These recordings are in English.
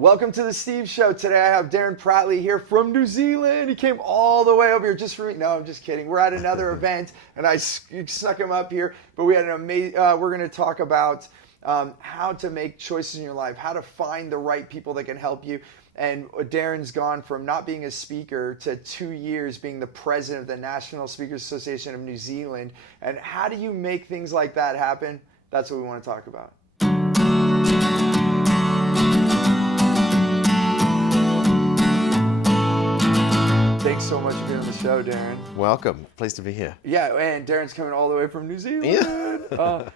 Welcome to the Steve Show. Today I have Darren Pratley here from New Zealand. He came all the way over here just for me. No, I'm just kidding. We're at another event, and I snuck him up here. But we had an amazing. We're going to talk about how to make choices in your life, how to find the right people that can help you. And Darren's gone from not being a speaker to 2 years being the president of the National Speakers Association of New Zealand. And how do you make things like that happen? That's what we want to talk about. Thanks so much for being on the show, Darren. Welcome. Pleased to be here. Yeah, and Darren's coming all the way from New Zealand,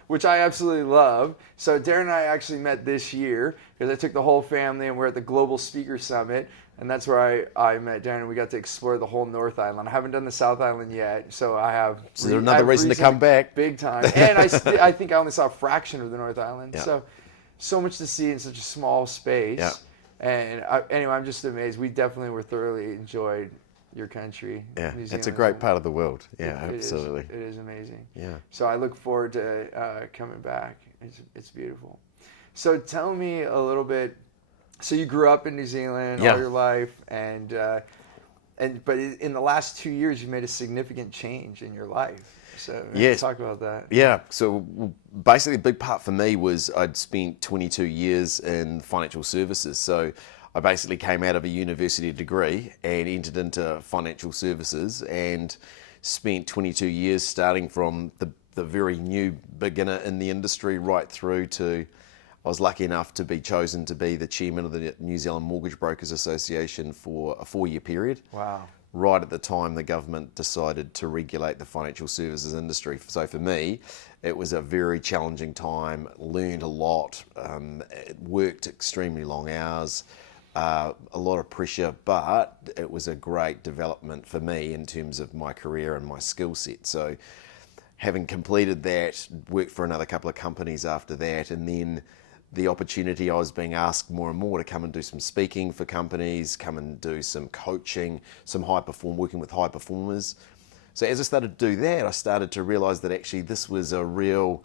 which I absolutely love. So Darren and I actually met this year because I took the whole family and we're at the Global Speaker Summit, and that's where I met Darren, and we got to explore the whole North Island. I haven't done the South Island yet, so I have... So there's another reason to come back. Big time. And I think I only saw a fraction of the North Island. Yeah. So much to see in such a small space. Yeah. And anyway, I'm just amazed. We definitely were thoroughly enjoyed your country. Yeah, New Zealand. it's a great part of the world. Yeah, It absolutely. It is amazing. Yeah. So I look forward to coming back. It's beautiful. So tell me a little bit. So you grew up in New Zealand all your life, but in the last 2 years you made a significant change in your life. So yes. Talk about that. Yeah. So basically, a big part for me was I'd spent 22 years in financial services. So I basically came out of a university degree and entered into financial services and spent 22 years starting from the very new beginner in the industry right through to, I was lucky enough to be chosen to be the chairman of the New Zealand Mortgage Brokers Association for a 4-year period. Wow. Right at the time the government decided to regulate the financial services industry. So for me, it was a very challenging time, learned a lot, worked extremely long hours, a lot of pressure, but it was a great development for me in terms of my career and my skill set. So having completed that, worked for another couple of companies after that, and then the opportunity, I was being asked more and more to come and do some speaking for companies, come and do some coaching, working with high performers. So as I started to do that, I started to realize that actually this was a real,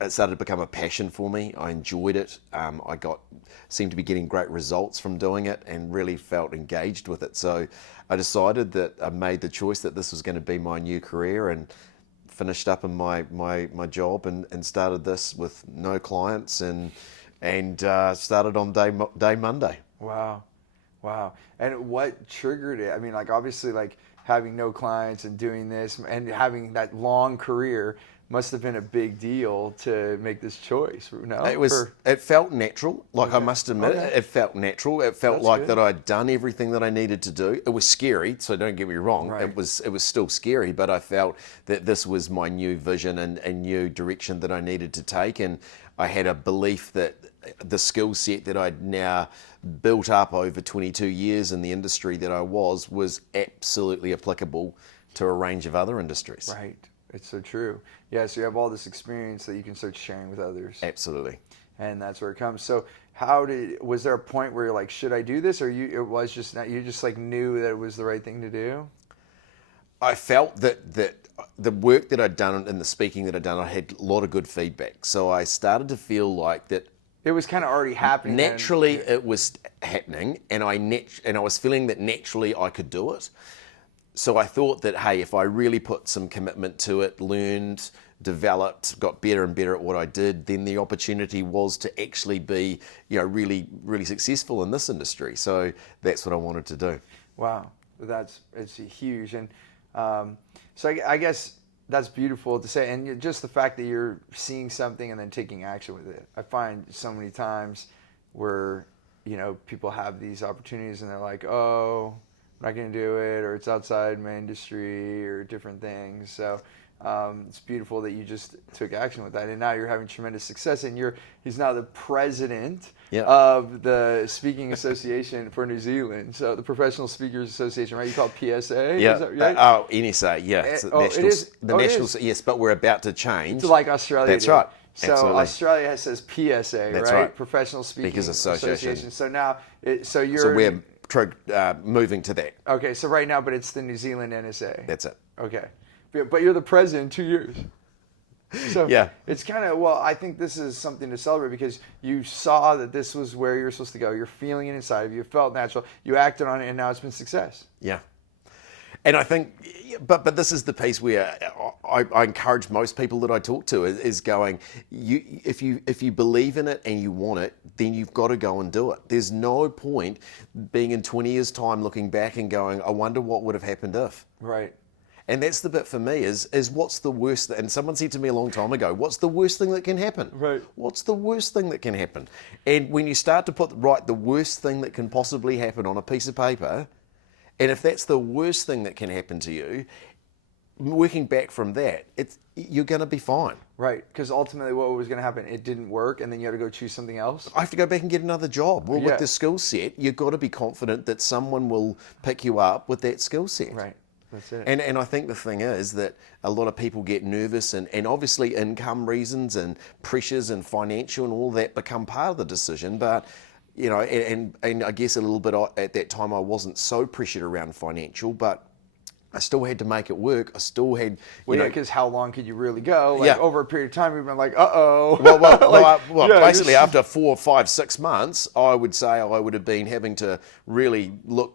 it started to become a passion for me. I enjoyed it. Seemed to be getting great results from doing it and really felt engaged with it. So I decided that I made the choice that this was going to be my new career, and finished up in my job and started this with no clients and started on day Monday. Wow. And what triggered it? I mean, obviously, having no clients and doing this and having that long career must have been a big deal to make this choice. No, it felt natural. I must admit, it felt natural. It felt that I'd done everything that I needed to do. It was scary, so don't get me wrong. Right. It was still scary, but I felt that this was my new vision and new direction that I needed to take, and I had a belief that the skill set that I'd now built up over 22 years in the industry that I was absolutely applicable to a range of other industries. Right. It's so true. Yeah, so you have all this experience that you can start sharing with others. Absolutely. And that's where it comes. So was there a point where you're like, should I do this? Or you knew that it was the right thing to do? I felt that the work that I'd done and the speaking that I'd done, I had a lot of good feedback. So I started to feel like that it was kind of already happening. Naturally, it was happening, and I was feeling that naturally I could do it. So I thought that, hey, if I really put some commitment to it, learned, developed, got better and better at what I did, then the opportunity was to actually be, really, really successful in this industry. So that's what I wanted to do. Wow, it's huge, and so I guess that's beautiful to say, and just the fact that you're seeing something and then taking action with it. I find so many times where people have these opportunities and they're like, oh, I'm not going to do it, or it's outside my industry, or different things. So it's beautiful that you just took action with that, and now you're having tremendous success. And he's now the president of the Speaking Association for New Zealand, so the Professional Speakers Association, right? You call it PSA? Yeah. Is that right? NSA. Yeah. It's yes, but we're about to change. It's like Australia. That's right. So Absolutely. Australia says PSA, That's right? Professional Speakers Association. So now, we're moving to that. Okay, so right now, but it's the New Zealand NSA. That's it. Okay. But you're the president in 2 years. So Yeah. it's kind of, well, I think this is something to celebrate because you saw that this was where you're supposed to go. You're feeling it inside of you. It felt natural. You acted on it, and now it's been success. Yeah. And I think, but this is the piece where I encourage most people that I talk to is going, if you believe in it and you want it, then you've got to go and do it. There's no point being in 20 years' time looking back and going, I wonder what would have happened if. Right. And that's the bit for me is what's the worst, and someone said to me a long time ago, what's the worst thing that can happen? Right. What's the worst thing that can happen? And when you start to write the worst thing that can possibly happen on a piece of paper, and if that's the worst thing that can happen to you, working back from that, you're going to be fine. Right, because ultimately what was going to happen, it didn't work, and then you had to go choose something else. I have to go back and get another job. Well, with the skill set, you've got to be confident that someone will pick you up with that skill set. Right. That's it. And I think the thing is that a lot of people get nervous and obviously income reasons and pressures and financial and all that become part of the decision. But, you know, and I guess a little bit at that time I wasn't so pressured around financial, but I still had to make it work. I still had, because how long could you really go? Yeah. Over a period of time, we've been like, uh-oh. Basically after 4, 5, 6 months, I would say I would have been having to really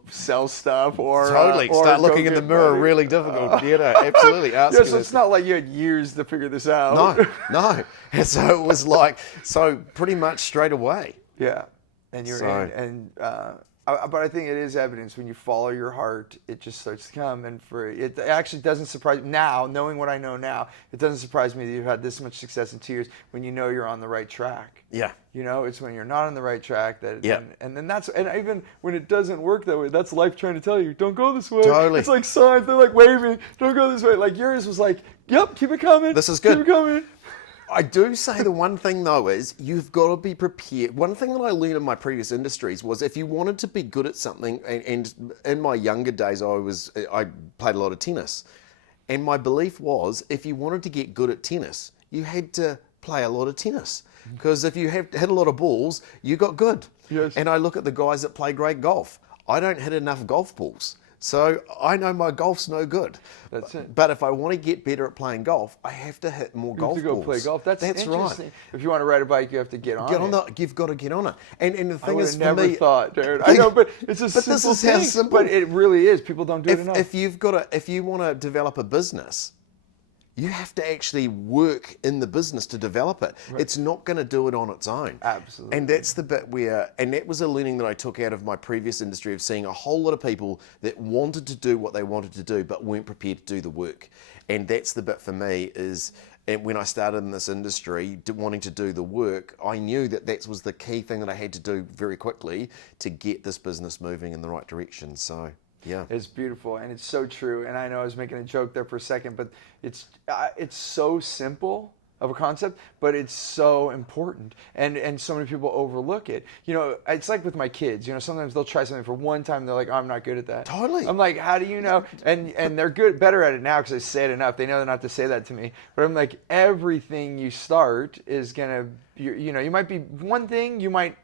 sell stuff or start looking in the mirror. Money. Really difficult. Absolutely. So it's not like you had years to figure this out. No. And so it was pretty much straight away. Yeah, and you're in, but I think it is evidence when you follow your heart, it just starts to come. And it actually doesn't surprise me now, knowing what I know now. It doesn't surprise me that you've had this much success in 2 years when you know you're on the right track. Yeah. It's when you're not on the right track that. Yeah. And then and even when it doesn't work that way, that's life trying to tell you, don't go this way. Totally. It's like signs, they're like waving, don't go this way. Like yours was like, yep, keep it coming. This is good. Keep it coming. I do say the one thing though is you've got to be prepared. One thing that I learned in my previous industries was if you wanted to be good at something, and in my younger days I played a lot of tennis, and my belief was if you wanted to get good at tennis, you had to play a lot of tennis because if you hit a lot of balls, you got good. Yes. And I look at the guys that play great golf. I don't hit enough golf balls. So I know my golf's no good. That's it. But if I want to get better at playing golf, I have to hit more golf balls. You have to go play golf. That's interesting. Right. If you want to ride a bike, you have to get on it. You've got to get on it. And the thing is, for never me, thought, Darren. I know, but it's a but simple this is thing. how simple. But it really is. People don't do it enough. If you want to develop a business, you have to actually work in the business to develop it. Right. It's not going to do it on its own. Absolutely. And that's the bit and that was a learning that I took out of my previous industry of seeing a whole lot of people that wanted to do what they wanted to do, but weren't prepared to do the work. And that's the bit for me is, and when I started in this industry, wanting to do the work, I knew that was the key thing that I had to do very quickly to get this business moving in the right direction. So. Yeah, it's beautiful and it's so true. And I know I was making a joke there for a second, but it's so simple of a concept, but it's so important, and so many people overlook it. It's like with my kids. Sometimes they'll try something for one time, and they're like, oh, I'm not good at that. Totally. I'm like, how do you know? And they're better at it now because I say it enough. They know not to say that to me. But I'm like, everything you start is gonna. You might be one thing you might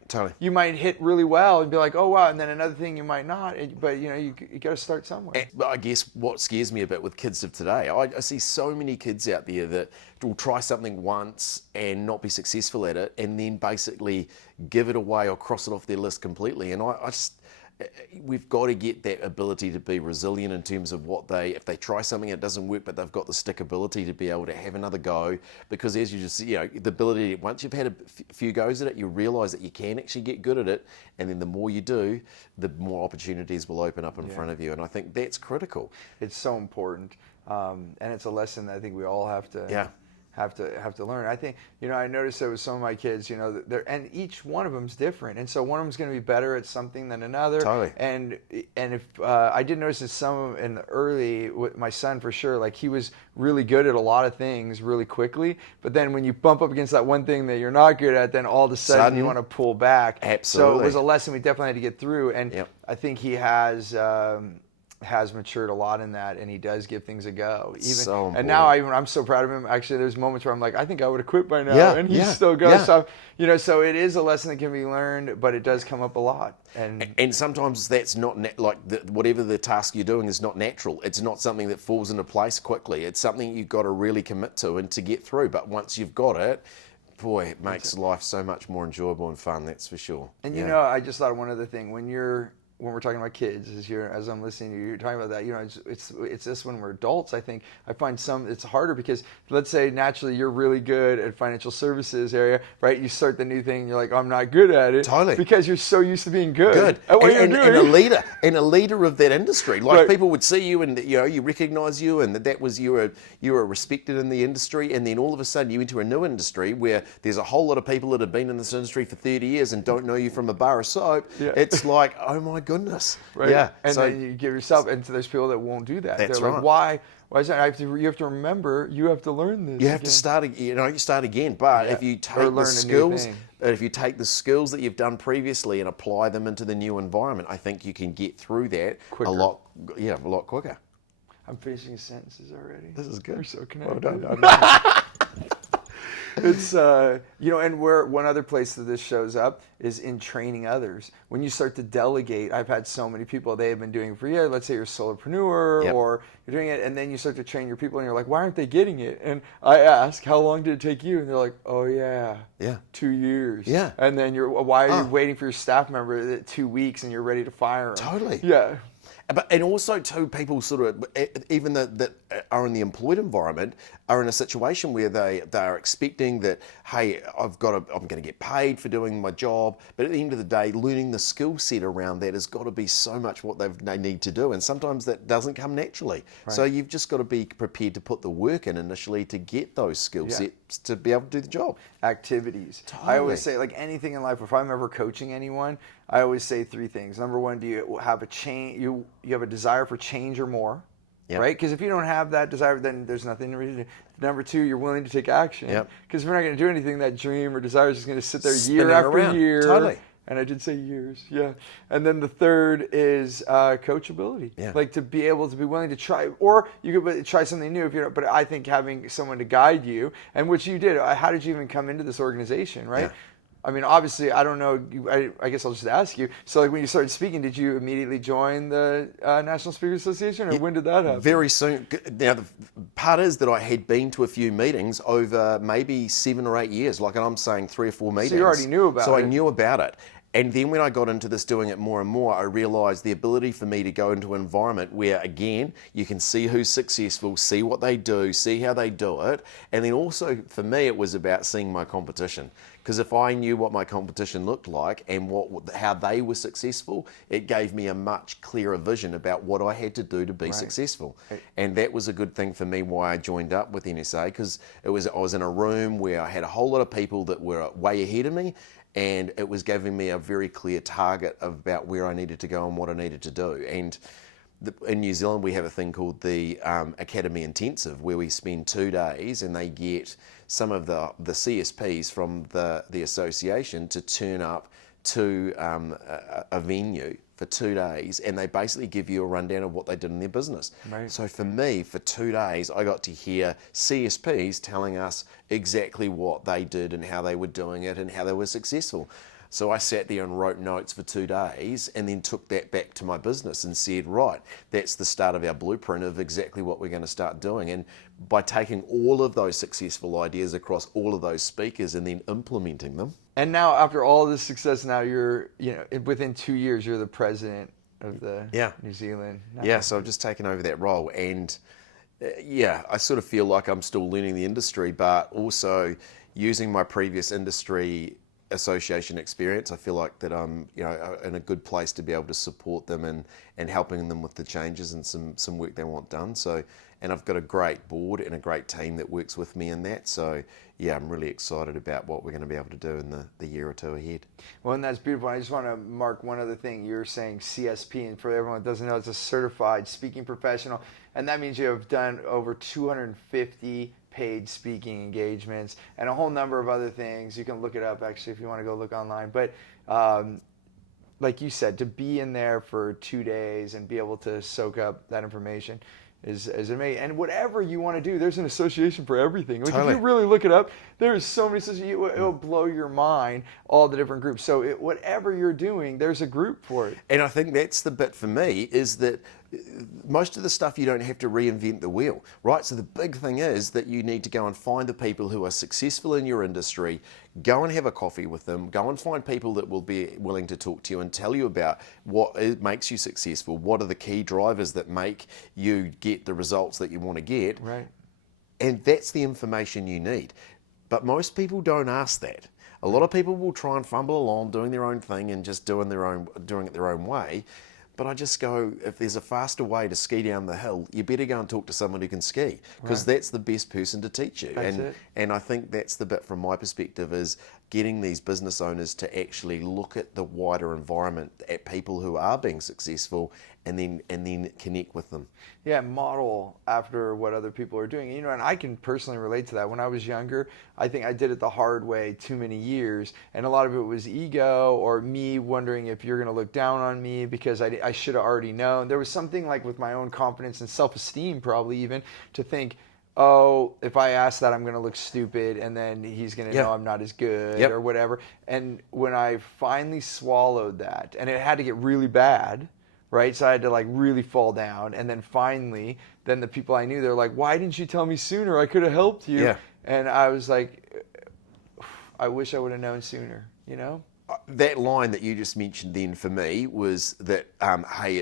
hit really well and be like, oh wow, and then another thing you might not. But you got to start somewhere. But I guess what scares me a bit with kids of today, I see so many kids out there that will try something once and not be successful at it, and then basically give it away or cross it off their list completely. And we've got to get that ability to be resilient in terms of if they try something and it doesn't work, but they've got the stick ability to be able to have another go. Because as you just, the ability, once you've had a few goes at it, you realize that you can actually get good at it. And then the more you do, the more opportunities will open up in front of you. And I think that's critical. It's so important. And it's a lesson that I think we all have to have to learn. I think, I noticed that with some of my kids, and each one of them's different. And so one of them's going to be better at something than another. Totally. And if I did notice that some of them in the early, with my son for sure, like he was really good at a lot of things really quickly. But then when you bump up against that one thing that you're not good at, then all of a sudden you want to pull back. Absolutely. So it was a lesson we definitely had to get through. And I think he has, has matured a lot in that, and he does give things a go. So and now I'm so proud of him. Actually, there's moments where I'm like, I think I would have quit by now, Yeah, and he yeah, still goes. yeah. So so it is a lesson that can be learned, but it does come up a lot. And sometimes that's not whatever the task you're doing is not natural. It's not something that falls into place quickly. It's something you've got to really commit to and to get through. But once you've got it, boy, it makes life so much more enjoyable and fun. That's for sure. And I just thought of one other thing. When we're talking about kids, as I'm listening to you, you're talking about that. It's just when we're adults. I think I find it's harder because let's say naturally you're really good at financial services area, right? You start the new thing, and you're like, I'm not good at it, Totally, because you're so used to being good at what you're doing. And a leader of that industry. Like Right. people would see you and you recognize you, and that was you were respected in the industry, and then all of a sudden you enter a new industry where there's a whole lot of people that have been in this industry for 30 years and don't know you from a bar of soap. Yeah. It's like, oh my goodness. Right. Yeah. And then you give yourself, and so there's people that won't do that. That's They're right. like, why is that? You have to remember, you have to learn this. You have to start. You start again. But if you take the skills, if you take the skills that you've done previously and apply them into the new environment, I think you can get through that quicker. a lot quicker. I'm finishing sentences already. This is good. We're so connected. Well done. It's and where one other place that this shows up is in training others. When you start to delegate, I've had so many people, they have been doing it for years. Let's say you're a solopreneur, or you're doing it, and then you start to train your people, and you're like, why aren't they getting it? And I ask, how long did it take you? And they're like, oh yeah, 2 years. Yeah. And then why are you waiting for your staff member 2 weeks and you're ready to fire them? Totally. Yeah. And also too, people sort of, even that are in the employed environment, are in a situation where they are expecting that, hey, I'm going to get paid for doing my job. But at the end of the day, learning the skill set around that has got to be so much what they need to do. And sometimes that doesn't come naturally. Right. So you've just got to be prepared to put the work in initially to get those skill sets to be able to do the job. Activities. Totally. I always say, like anything in life, if I'm ever coaching anyone, I always say 3 things. Number 1, do you have a change? You have a desire for change or more, right? Because if you don't have that desire, then there's nothing to really do. Number 2, you're willing to take action. Because if you're not going to do anything, that dream or desire is just going to sit there year after year. Totally. And I did say years, And then the third is coachability. Like to be able to be willing to try, or you could try something new if you don't. But I think having someone to guide you, and which you did. How did you even come into this organization, right? I mean, obviously, I don't know. I guess I'll just ask you. So, like, when you started speaking, did you immediately join the National Speakers Association, or when did that happen? Very soon. Now, the part is that I had been to a few meetings over maybe 7 or 8 years. Like I'm saying, 3 or 4 meetings. So you already knew about it. So I knew about it. And then when I got into this, doing it more and more, I realized the ability for me to go into an environment where, again, you can see who's successful, see what they do, see how they do it. And then also, for me, it was about seeing my competition. Because if I knew what my competition looked like and how they were successful, it gave me a much clearer vision about what I had to do to be successful. And that was a good thing for me why I joined up with NSA, because I was in a room where I had a whole lot of people that were way ahead of me, and it was giving me a very clear target about where I needed to go and what I needed to do. And in New Zealand, we have a thing called the Academy Intensive, where we spend 2 days and they get some of the CSPs from the association to turn up to a venue for 2 days, and they basically give you a rundown of what they did in their business. Right. So for me, for 2 days, I got to hear CSPs telling us exactly what they did and how they were doing it and how they were successful. So I sat there and wrote notes for 2 days and then took that back to my business and said, right, that's the start of our blueprint of exactly what we're going to start doing. And by taking all of those successful ideas across all of those speakers and then implementing them. And now, after all this success, now you're, within 2 years, you're the president of the New Zealand. Yeah, so I've just taken over that role. And I sort of feel like I'm still learning the industry, but also using my previous industry association experience, I feel like that I'm in a good place to be able to support them and helping them with the changes and some work they want done. So, and I've got a great board and a great team that works with me in that. So I'm really excited about what we're going to be able to do in the year or 2 ahead. Well, and that's beautiful. I just want to mark one other thing. You're saying CSP, and for everyone that doesn't know, it's a certified speaking professional, and that means you have done over 250 paid speaking engagements and a whole number of other things. You can look it up, actually, if you want to go look online. But like you said, to be in there for 2 days and be able to soak up that information is amazing. And whatever you want to do, there's an association for everything. Like Totally. if you really look it up, there's so many associations. It'll blow your mind, all the different groups. So whatever you're doing, there's a group for it. And I think that's the bit for me, is that most of the stuff you don't have to reinvent the wheel, right? So the big thing is that you need to go and find the people who are successful in your industry, go and have a coffee with them, go and find people that will be willing to talk to you and tell you about what makes you successful, what are the key drivers that make you get the results that you want to get. Right. And that's the information you need. But most people don't ask that. A lot of people will try and fumble along doing their own thing and just doing it their own way. But I just go, if there's a faster way to ski down the hill, you better go and talk to someone who can ski, because that's the best person to teach you. That's it. And I think that's the bit from my perspective, is getting these business owners to actually look at the wider environment, at people who are being successful, and then connect with them. Yeah, model after what other people are doing. And I can personally relate to that. When I was younger, I think I did it the hard way too many years, and a lot of it was ego or me wondering if you're going to look down on me because I should have already known. There was something like with my own confidence and self-esteem, probably even, to think, oh, if I ask that, I'm going to look stupid, and then he's going to know I'm not as good or whatever. And when I finally swallowed that, and it had to get really bad, right? So I had to like really fall down. And then finally, then the people I knew, they're like, why didn't you tell me sooner? I could have helped you. Yeah. And I was like, I wish I would have known sooner, That line that you just mentioned then for me was that, hey,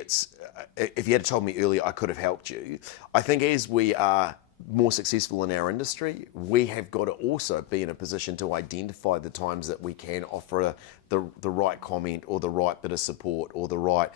if you had told me earlier, I could have helped you. I think as we are more successful in our industry, we have got to also be in a position to identify the times that we can offer the right comment or the right bit of support or the right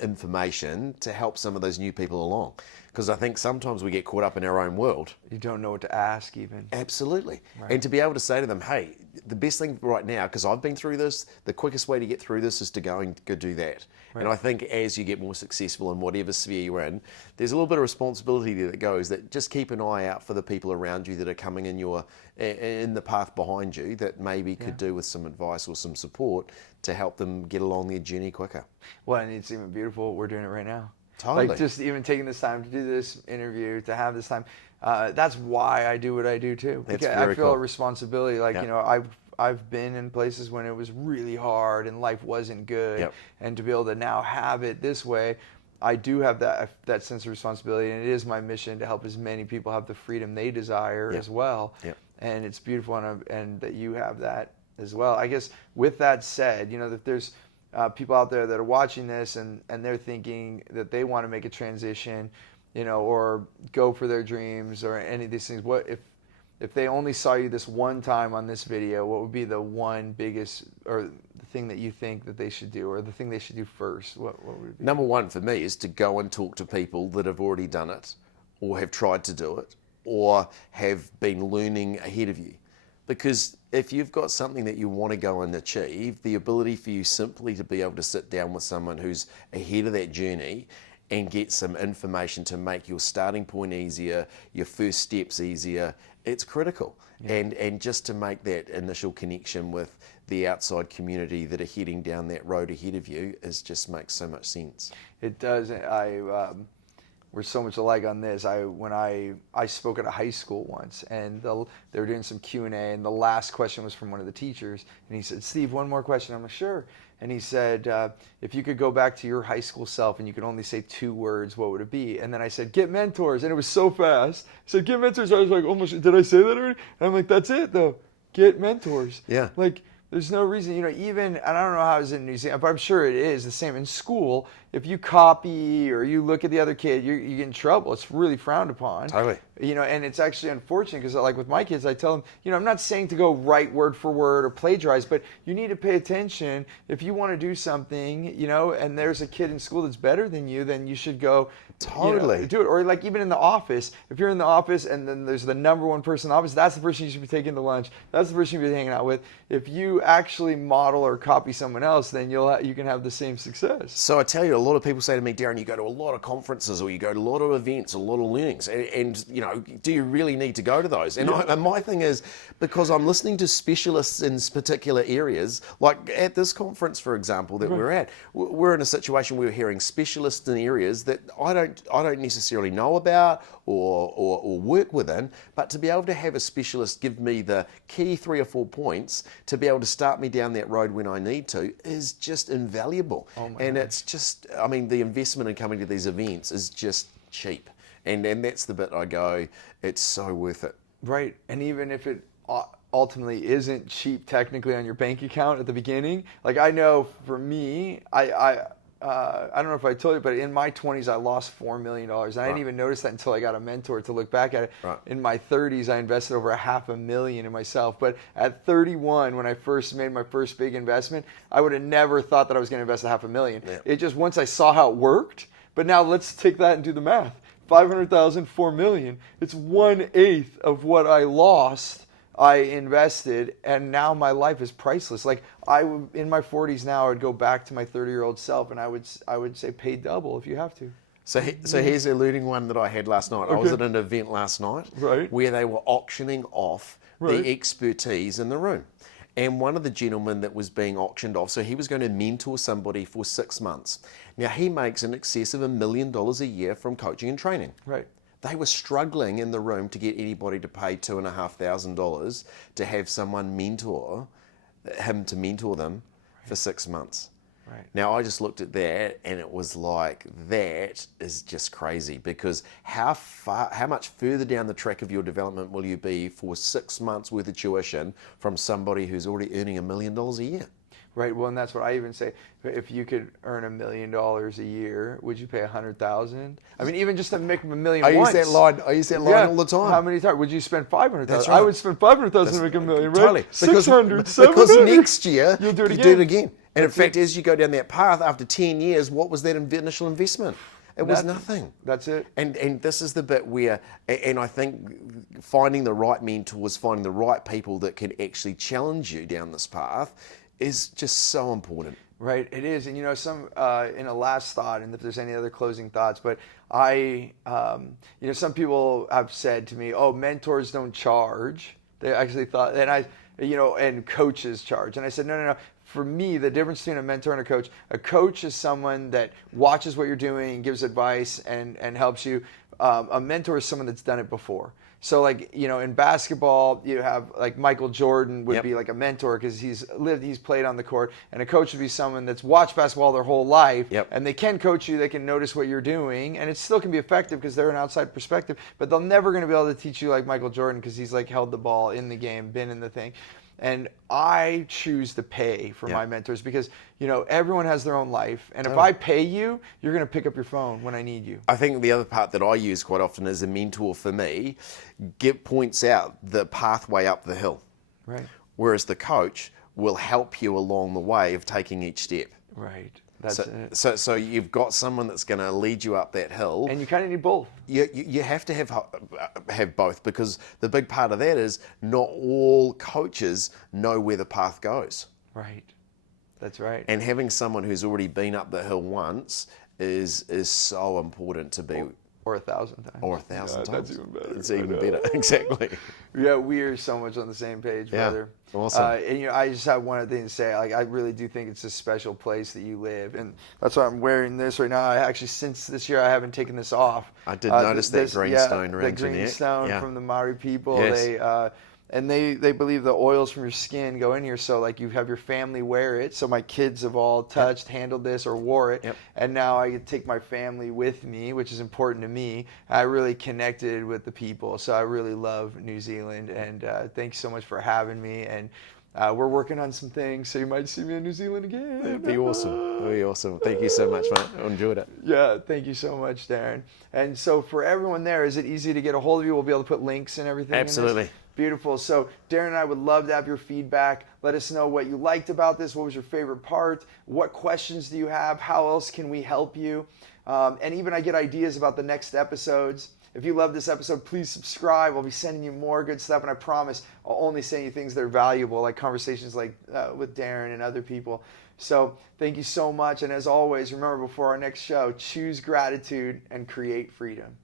information to help some of those new people along. Because I think sometimes we get caught up in our own world. You don't know what to ask even. Absolutely. Right. And to be able to say to them, hey, the best thing right now, because I've been through this, the quickest way to get through this is to go and go do that. Right. And I think as you get more successful in whatever sphere you're in, there's a little bit of responsibility there that goes, that just keep an eye out for the people around you that are coming in the path behind you that maybe could do with some advice or some support to help them get along their journey quicker. Well, and it's even beautiful. We're doing it right now. Totally. Like just even taking this time to do this interview, to have this time. That's why I do what I do too. That's Because very I feel cool. a responsibility. Like, I've been in places when it was really hard and life wasn't good. Yep. And to be able to now have it this way, I do have that sense of responsibility. And it is my mission to help as many people have the freedom they desire as well. Yep. And it's beautiful, and that you have that as well. I guess with that said, that there's people out there that are watching this and they're thinking that they want to make a transition, or go for their dreams or any of these things. What if they only saw you this one time on this video, what would be the one biggest, or the thing that you think that they should do, or the thing they should do first? What would it be? Number one for me is to go and talk to people that have already done it, or have tried to do it, or have been learning ahead of you. Because if you've got something that you want to go and achieve, the ability for you simply to be able to sit down with someone who's ahead of that journey and get some information to make your starting point easier, your first steps easier, it's critical. Yeah. And just to make that initial connection with the outside community that are heading down that road ahead of you just makes so much sense. It does. We're so much alike on this. When I spoke at a high school once, and they were doing some Q&A, and the last question was from one of the teachers, and he said, "Steve, one more question." I'm like, "Sure." And he said, "If you could go back to your high school self and you could only say 2 words, what would it be?" And then I said, "Get mentors." And it was so fast. He said, "Get mentors." I was like, "Almost, did I say that already?" And I'm like, "That's it though. Get mentors." Yeah. Like, there's no reason, even, and I don't know how it's in New Zealand, but I'm sure it is the same in school. If you copy or you look at the other kid, you get in trouble. It's really frowned upon. Totally. And it's actually unfortunate because, like with my kids, I tell them, I'm not saying to go write word for word or plagiarize, but you need to pay attention. If you want to do something, and there's a kid in school that's better than you, then you should go Totally. do it. Or like even in the office, if you're in the office and then there's the number one person in the office, that's the person you should be taking to lunch. That's the person you should be hanging out with. If you actually model or copy someone else, then you can have the same success. So I tell you, a lot of people say to me, "Darren, you go to a lot of conferences or you go to a lot of events, a lot of learnings." And do you really need to go to those? And, and my thing is, because I'm listening to specialists in particular areas, like at this conference, for example, that we're at, we're in a situation where we're hearing specialists in areas that I don't necessarily know about or work within, but to be able to have a specialist give me the key 3 or 4 points to be able to start me down that road when I need to is just invaluable. And it's just, I mean, the investment in coming to these events is just cheap. And that's the bit I go, it's so worth it. Right. And even if it ultimately isn't cheap technically on your bank account at the beginning, like I know for me, I don't know if I told you, but in my 20s, I lost $4 million. And I didn't even notice that until I got a mentor to look back at it. Right. In my 30s, I invested over $500,000 in myself. But at 31, when I first made my first big investment, I would have never thought that I was going to invest $500,000. Yeah. It just, once I saw how it worked, but now let's take that and do the math. 500,000, 4 million. It's 1/8 of what I lost. I invested, and now my life is priceless. Like in my 40s now, I would go back to my 30-year-old self, and I would say pay double if you have to. So here's a learning one that I had last night. I was at an event last night where they were auctioning off the expertise in the room. And one of the gentlemen that was being auctioned off, so he was going to mentor somebody for 6 months. Now, he makes in excess of $1 million a year from coaching and training. Right. They were struggling in the room to get anybody to pay $2,500 to have someone mentor them for 6 months. Right. Now, I just looked at that and it was like, that is just crazy, because how much further down the track of your development will you be for 6 months worth of tuition from somebody who's already earning $1 million a year? Right. Well, and that's what I even say. If you could earn $1 million a year, would you pay $100,000? I mean, even just to make $1 million I once. use that line all the time. How many times would you spend $500,000? That's right. I would spend $500,000 to make $1 million. Right? Totally. 600, because next year you'll do it you again. do it again. And in fact, as you go down that path, after 10 years, what was that initial investment? It was nothing. That's it. And this is the bit where, and I think finding the right mentors, finding the right people that can actually challenge you down this path is just so important. Right, it is. And some in a last thought, and if there's any other closing thoughts, but some people have said to me, "Oh, mentors don't charge." They actually thought, and coaches charge. And I said, no. For me, the difference between a mentor and a coach is someone that watches what you're doing, gives advice, and helps you. A mentor is someone that's done it before. So in basketball, you have like Michael Jordan would be like a mentor because he's played on the court, and a coach would be someone that's watched basketball their whole life, and they can coach you, they can notice what you're doing, and it still can be effective because they're an outside perspective, but they're never going to be able to teach you like Michael Jordan because he's like held the ball in the game, been in the thing. And I choose to pay for my mentors because, everyone has their own life. And if I pay you, you're going to pick up your phone when I need you. I think the other part that I use quite often as a mentor for me points out the pathway up the hill. Right. Whereas the coach will help you along the way of taking each step. Right. That's it. So you've got someone that's going to lead you up that hill. And you kind of need both. You have to have both, because the big part of that is not all coaches know where the path goes. Right. That's right. And having someone who's already been up the hill once is so important to be. Or 1,000 times. Or 1,000 times. That's even better. It's even better. Exactly. Yeah, we are so much on the same page, brother. Awesome. And I just have one other thing to say. I really do think it's a special place that you live, and that's why I'm wearing this right now. I actually, since this year, I haven't taken this off. I did notice that green stone around the green stone from the Maori people. Yes. They believe the oils from your skin go in here, so you have your family wear it. So my kids have all touched, handled this, or wore it, and now I get to take my family with me, which is important to me. I really connected with the people, so I really love New Zealand, and thanks so much for having me. And we're working on some things, so you might see me in New Zealand again. That'd be awesome. That'd be awesome. Thank you so much, mate. I enjoyed it. Yeah, thank you so much, Darren. And so for everyone there, is it easy to get a hold of you? We'll be able to put links and everything. Absolutely. Beautiful. So Darren and I would love to have your feedback. Let us know what you liked about this. What was your favorite part? What questions do you have? How else can we help you? And even I get ideas about the next episodes. If you love this episode, please subscribe. I'll be sending you more good stuff, and I promise I'll only send you things that are valuable, like conversations like with Darren and other people. So thank you so much. And as always, remember, before our next show, choose gratitude and create freedom.